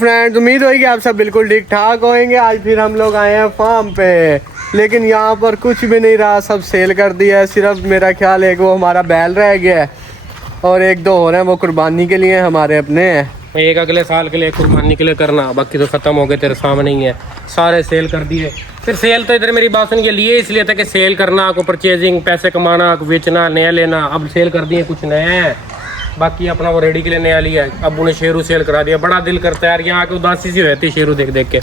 Friends, उम्मीद होगी आप सब बिल्कुल ठीक ठाक होंगे। आज फिर हम लोग आए हैं फार्म पे, लेकिन यहाँ पर कुछ भी नहीं रहा, सब सेल कर दिया है। सिर्फ मेरा ख्याल है कि वो हमारा बैल रह गया है और एक दो हो रहे हैं, वो कुर्बानी के लिए हमारे अपने हैं। एक अगले साल के लिए कुर्बानी के लिए करना, बाकी तो खत्म हो गए, तेरे सामने ही है, सारे सेल कर दिए। फिर सेल तो इधर मेरी बात सुन के लिए इसलिए था कि सेल करना, को परचेजिंग, पैसे कमाना, को बेचना, नया लेना। अब सेल कर दिए, कुछ नया है, बाकी अपना वो रेडी के लिए नया लिया है। अब उन्हें शेरू सेल करा दिया। बड़ा दिल करता है यार, यहाँ के उदासी सी रहती है शेरू देख देख के।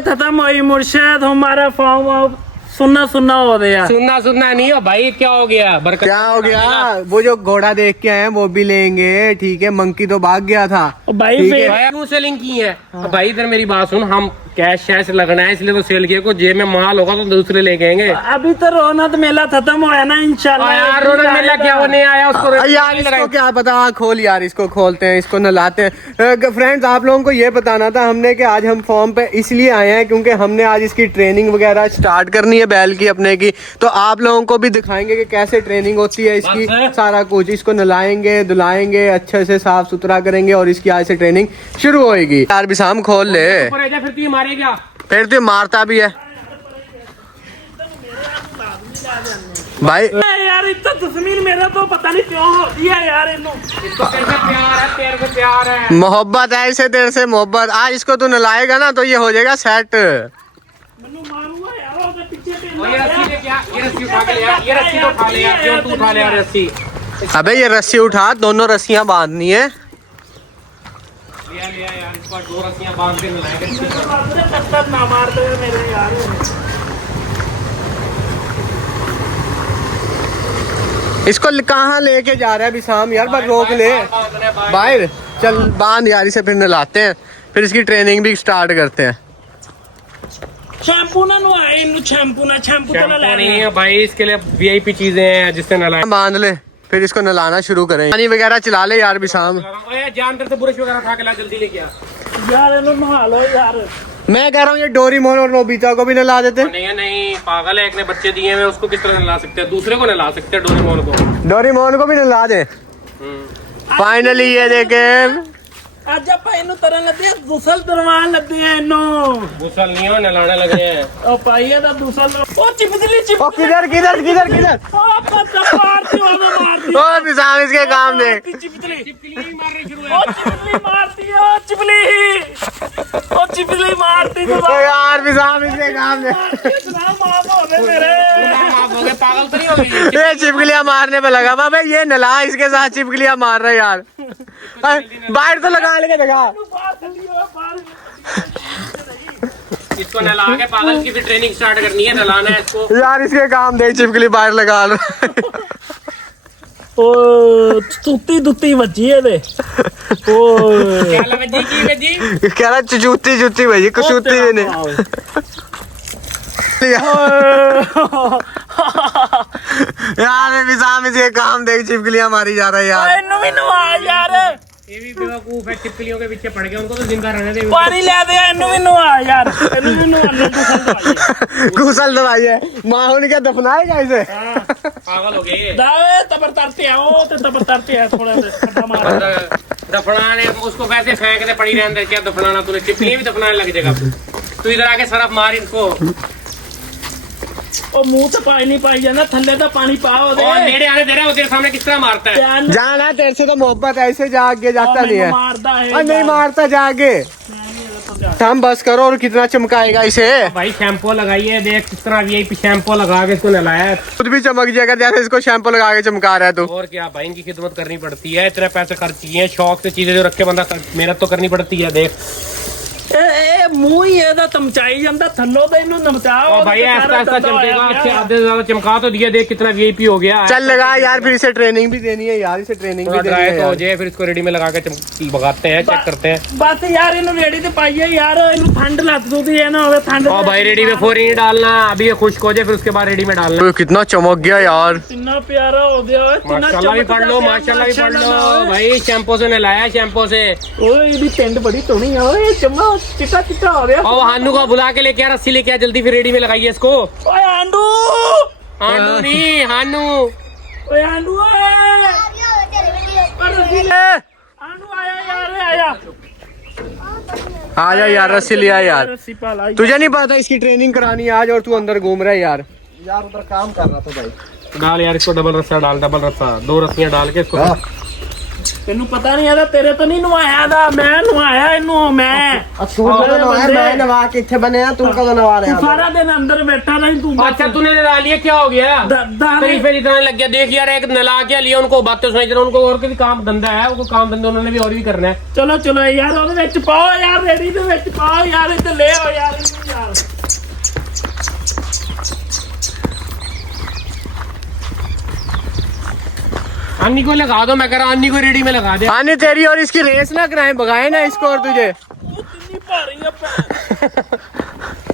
खत्म हुई मुर्शिद, हमारा फॉर्म सुनना सुनना हो गया। सुनना नहीं हो भाई, क्या हो गया? बरकत क्या हो गया? वो जो घोड़ा देख के आए वो भी लेंगे, ठीक है। मंकी तो भाग गया था भाई, क्यों सेलिंग की है? भाई इधर मेरी बात सुन, हम कैश शैश लगना है इसलिए तो सेल किया। को जेब में माल होगा तो दूसरे लेके आएंगे। अभी तो रौनक मेला खत्म हुआ ना, इंशाल्लाह। यार रौनक मेला क्या होने आया उसको यार, इसको क्या पता। खोल यार, इसको खोलते हैं, इसको नलाते हैं। फ्रेंड्स, आप लोगों को ये बताना था हमने कि आज हम फॉर्म पे इसलिए आए हैं क्योंकि हमने आज इसकी ट्रेनिंग वगैरह स्टार्ट करनी है बैल की अपने की। तो आप लोगों को भी दिखाएंगे कि कैसे ट्रेनिंग होती है इसकी, सारा कुछ। इसको नलाएंगे, धुलाएंगे, अच्छे से साफ सुथरा करेंगे और इसकी आज से ट्रेनिंग शुरू होगी। यार भी शाम खोल ले, फिर तो मारता भी है भाई। यार इतना दुश्मनी मेरा तो पता नहीं क्यों हो दिया यार। इसको तेरे से प्यार है, मोहब्बत है इसे, तेरे से मोहब्बत। आज इसको तू नलाएगा ना तो ये हो जाएगा सेट। अबे ये रस्सी उठा, दोनों रस्सियां बांधनी है। दो रस्सियां बांध के ना मारते मेरे यार। इसको कहाँ लेके जा रहा है विशाम यार? बस रोक ले बाहर, चल बांध यार इसे, फिर नलाते हैं, फिर इसकी ट्रेनिंग भी स्टार्ट करते हैं। शैम्पू ना नहाए, शैम्पू तो नहीं है भाई, इसके लिए वीआईपी चीजें हैं जिससे नलाए। बांध ले, फिर इसको नलाना शुरू करें। पानी वगैरह चला ले यार विशाम। जानते से बुरश वगैरह उठा के ला, जल्दी लेके आ यार। नहा लो यार। मैं कह रहा हूँ ये डोरीमोन और नोबिता को भी नला देते। नहीं पागल है, एक ने बच्चे दिए हैं, उसको किस तरह नला सकते हैं? दूसरे को नला सकते हैं, डोरीमोन को भी नला दे। फाइनली ये देखे ਅੱਜ ਆਪਾਂ ਇਹਨੂੰ ਤਰਨ ਲੱਗੇ, ਗੁਸਲ ਦਰਵਾਨ ਲੱਗੇ ਆ ਇਹਨੂੰ। गुसल नहीं हो, नलाने लगे हैं। ਉਹ ਪਾਈਏ ਦਾ ਗੁਸਲ। ਉਹ ਚਿਪਕਲੀ ओ किधर किधर किधर किधर? ਉਹ ਪੱਤਾ ਮਾਰਦੀ ਮਾਰਦੀ। ओ विशाम इसके काम दे। ਚਿਪਕਲੀ मारनी शुरू ਉਹ ਚਿਪਕਲੀ मारती है, ਉਹ ਚਿਪਕਲੀ मारती तो ओ यार विशाम इसके काम दे। माफ हो गए मेरे। पागल तो नहीं हो गई? ये चिपकलियां मारने पे लगा बाबा, ये नला इसके साथ चिपकलियां मार रहा है यार। बाहर तो लगा लेके देखा। इसको नला के पागल की भी ट्रेनिंग स्टार्ट करनी है, नलाना है इसको। यार इसके काम देख, चिपकली बाहर लगा लो। ओ तुत्ती दुत्ती बची है दे। ओ कह रहा जूती जूती भाई, कसूती भी नहीं। यार विशाम इसके काम देख, चिपकलियां मारी जा रहा है यार। इन्नू भी नवा यार। ये भी बेवकूफ है, चिपकलियों के पीछे पड़ गए, उनको तो जिंदा रहने दे। पानी ले दे, इन्नू भी नवा यार। इन्नू भी नवा। घुसल दवाई है, माँ होने क्या दफनाएगा इसे? पागल हो गए। दावे तबर तरते आओ, तो तबर तरते है थोड़ा सा मार। दफनाने उसको वैसे फेंक दे, पड़ी रहने दे, क्या दफनाना तूने? चिपकली भी दफनाने लग जाएगा तू। इधर आके सरफ मार इनको। ओ मुंह से पानी नहीं पाई जाना, थल्ले तो पानी पाओ दे। नेड़े आने दे रहा है, तेरे सामने किस तरह मारता है? जाना तेरे से तो मोहब्बत ऐसे जा आगे जाता नहीं है। मारता है और नहीं मारता, जा आगे। हम बस करो, और कितना चमकाएगा इसे। भाई शैम्पू लगाइए, देख किस तरह वीआईपी शैम्पू लगा के इसको नलाया। खुद भी चमक जाएगा जैसे इसको शैम्पू लगा के चमका रहा है तू। और क्या भाई, इनकी खिदमत करनी पड़ती है, इतने पैसे खर्च किए, शौक से चीजें जो रखे बंदा मेहनत तो करनी पड़ती है। देख मुंह ही ਇਹਦਾ ਤਮਚਾਈ ਜਾਂਦਾ, ਥੱਲੋਂ ਤਾਂ ਇਹਨੂੰ ਨਮਚਾਓ भाई, ऐसा ऐसा चमकेगा, अच्छे आधे से ज्यादा चमका तो दिया। देख कितना वीआईपी हो गया। चल लगा यार, फिर इसे ट्रेनिंग भी देनी है यार, इसे ट्रेनिंग भी देनी है। हो जाए फिर इसको रेडी में लगा के भगाते हैं, चेक करते हैं। बस यार ਇਹਨੂੰ रेडी ਤੇ ਪਾਈਏ यार, ਇਹਨੂੰ ठंड ਲੱਗ दूधी है ना, ठंड। और भाई रेडी में फोरी नहीं डालना, अभी ये खुश्क हो जाए फिर उसके बाद रेडी में डालना। कितना चमक गया यार, इतना प्यारा हो गया। माशाल्लाह भी पढ़ लो, माशाल्लाह भी पढ़ लो भाई। शैम्पू से नहलाया, शैम्पू से। ओए ये भी टेंट बड़ी सोहनी है। ओए चम्मा चिट्टा चिट्टा हो गया। और हानू को बुला के लेके आ, रस्सी लेके आ जल्दी, फिर रेडी में लगाइए इसको। ओए आंडू, हानू नहीं, हानू। ओए आंडू, आंडू आया यार, आया। आ जा यार, रस्सी लिया यार। रस्सी पाला तुझे नहीं पता इसकी ट्रेनिंग करानी है आज और तू अंदर घूम रहा है यार। यार उधर काम कर रहा था भाई। डाल यार इसको, डबल रस्सा डाल, डबल रस्सा, 2 रस्सियां डाल के इसको। तेनू पता नहीं है तेरे तो नहीं नवाया था, मैं नवाया इनू। मैं तू कदों नवाया? मैं नवा के इत्थे बने तू कदों नवा तू रहा? सारा दिन अंदर बैठा नहीं तू। अच्छा तूने नला लिया, क्या हो गया? दाने तरीफे जितना लग गया। देख यार, एक नला के लिए उनको बातें सुनाई जरा, उनको और भी काम धंधा है, उनको काम धंधा उन्होंने भी और भी करना है। चलो चलो यार ਉਹਦੇ ਵਿੱਚ ਪਾਓ यार, रेडी ਦੇ ਵਿੱਚ ਪਾਓ यार, ਇੱਥੇ ਲੈ ਆਓ यार ਇਹਨੂੰ यार। अन्नी को लगा दो, मैं कह रहा हूं अन्नी को रेडी में लगा दे। आने तेरी और इसकी रेस ना कराएं, भगाए ना इसको और तुझे। ਉਹ ਕਿੰਨੀ ਭਾਰੀ ਆ ਭੈਣ।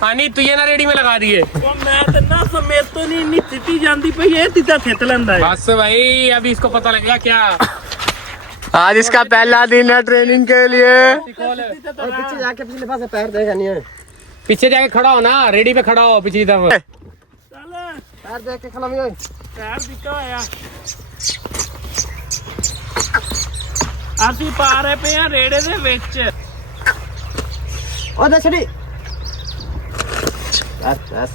अन्नी तुझे ना रेडी में लगा दिए। ਉਹ ਮੈਂ ਤੇ ਨਾ ਸਮੇਤ ਤੋਂ ਨਹੀਂ ਇੰਨੀ ਸਿੱਟੀ ਜਾਂਦੀ ਪਈ, ਇਹ तिता खित ਲੈਂਦਾ है। बस भाई, अभी इसको पता लगेगा क्या। आज इसका पहला दिन है ट्रेनिंग के लिए। और पीछे जाके पिछले पासे पैर देगा नहीं है। पीछे जाके खड़ा हो ना, रेडी पे खड़ा हो पिछली तरफ। ਚੱਲ पैर देख के खड़ा नहीं है। ਪੈਰ ਦਿੱਕਾ ਹੋਇਆ। ਅਸੀਂ ਪਾ ਰਹੇ ਪਏ ਆ ਰੇੜੇ ਦੇ ਵਿੱਚ। ओ दसड़ी बस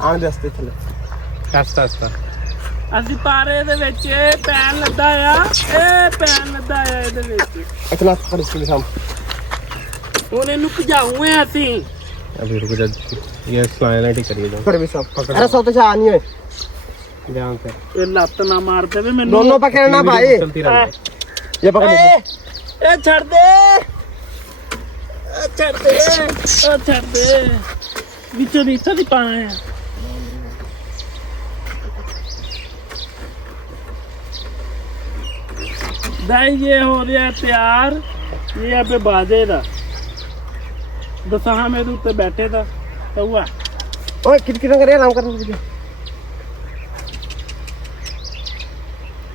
आने दस्ते चले। आस्ता आस्ता ਅਸੀਂ ਪਾ ਰਹੇ ਇਹਦੇ ਵਿੱਚ, ਇਹ ਪੈਨ ਲੱਦਾ ਆ, ਇਹ ਪੈਨ ਲੱਦਾ ਆ ਇਹਦੇ ਵਿੱਚ। इतना कर इसके साम। ਹੁਣ ਇਹਨੂੰ ਭਜਾਉਂ ਹੈ ਅਸੀਂ। अभी रुक जा, ये स्लाइड करिए जाओ, कर भी सब। अरे सौ तो चाह नहीं है। ध्यान से। ਇਹ ਲੱਤ ਨਾ ਮਾਰ ਦੇਵੇ ਮੈਨੂੰ। दोनों पकड़ना भाई। चलती रहे। ये पकड़ ले। ਇਹ ਛੱਡ ਦੇ, ਇਹ ਛੱਡ ਦੇ, ਇਹ ਛੱਡ ਦੇ। ਵਿੱਚੋਂ ਨੀਚੇ ਦੀ ਪਾਣਾ ਹੈ। दाई ये हो रहा है तैयार, ये यहाँ पे बाजे था दसहा में तो उत्ते बैठे था तो हुआ। ओए कितना करे आराम करने।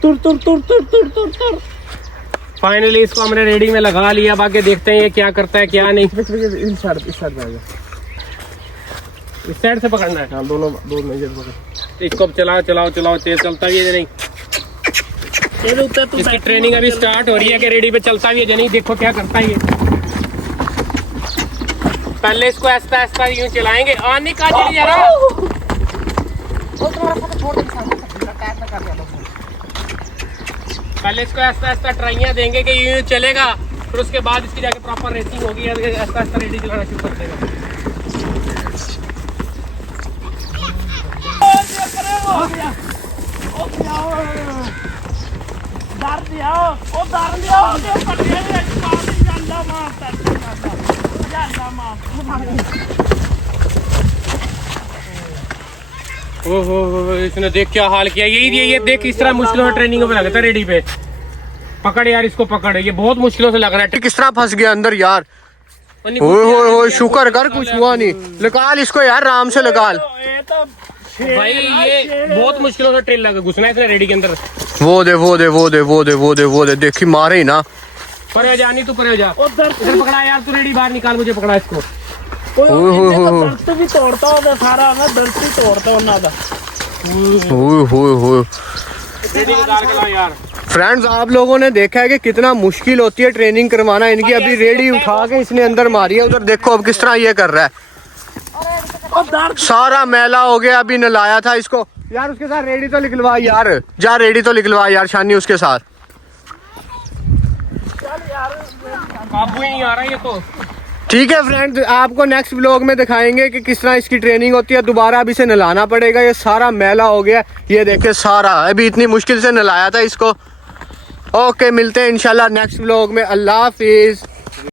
तुर तुर तुर तुर तुर तुर तुर। फाइनली इसको हमने रेडी में लगा लिया, बाकी देखते हैं ये क्या करता है क्या नहीं। इस साइड जाएगा। इस साइड से पकड़ना है। हाँ दोनों इधर पकड़। इसको अब चलाओ चलाओ चलाओ, तेज चलता भी है या नहीं। ये उत्ते तू इसकी ट्रेनिंग अभी स्टार्ट हो रही है कि रेडी पे चलता भी है या नहीं। देखो क्या करता है ये। पहले इसको ऐसा ऐसा यूं चलाएंगे। आने का चली जा रहा। पहले इसको ऐसा ऐसा ट्राइयां देंगे कि यूं चलेगा, फिर उसके बाद इसकी जाके प्रॉपर रेसिंग होगी। ऐसा ऐसा रेडी चलाना शुरू कर देगा। डर दिया ओ डर लिया ओ पट्टे ਵਿੱਚ ਪਾ ਦੇ ਜਾਂਦਾ ਮਾਰਦਾ ਜਾਂਦਾ मार। ओहो, इसने देख क्या हाल किया। ये देख किस तरह मुश्किलों से ट्रेनिंग में लगता है रेडी पे। पकड़ यार इसको, पकड़। ये बहुत मुश्किलों से लग रहा है। किस तरह फंस गया अंदर यार। ओए शुक्र कर कुछ हुआ नहीं। निकाल इसको यार, आराम से निकाल। ये तो भाई ये बहुत मुश्किलों से ट्रेन लगा घुसना है इसने रेडी के अंदर। वो दे देखी मारे ही ना। परे जा, नहीं तू परे जा। उधर इधर पकड़ा यार, तू रेडी बाहर निकाल, मुझे पकड़ा इसको। दर्द भी तोड़ता होगा सारा ना, दर्द भी तोड़ता होना था। रेडी निकाल के लाओ यार। फ्रेंड्स, आप लोगों ने देखा है कि कितना मुश्किल होती है ट्रेनिंग करवाना इनकी। अभी रेडी उठा के इसने अंदर मारी है। उधर देखो अब किस तरह ये कर रहा है। सारा मैला हो गया। अभी नलाया था इसको यार। उसके साथ रेडी तो निकलवा यार, जा रेडी तो निकलवा यार शानी उसके साथ। काबू ही नहीं आ रहा ये तो। ठीक है फ्रेंड्स, आपको नेक्स्ट व्लॉग में दिखाएंगे कि किस तरह इसकी ट्रेनिंग होती है। दोबारा अब इसे नलाना पड़ेगा। ये सारा मैला हो गया, ये देखे सारा। अभी इतनी मुश्किल से नलाया था इसको। ओके, मिलते हैं इंशाल्लाह नेक्स्ट व्लॉग में। अल्लाह हाफिज।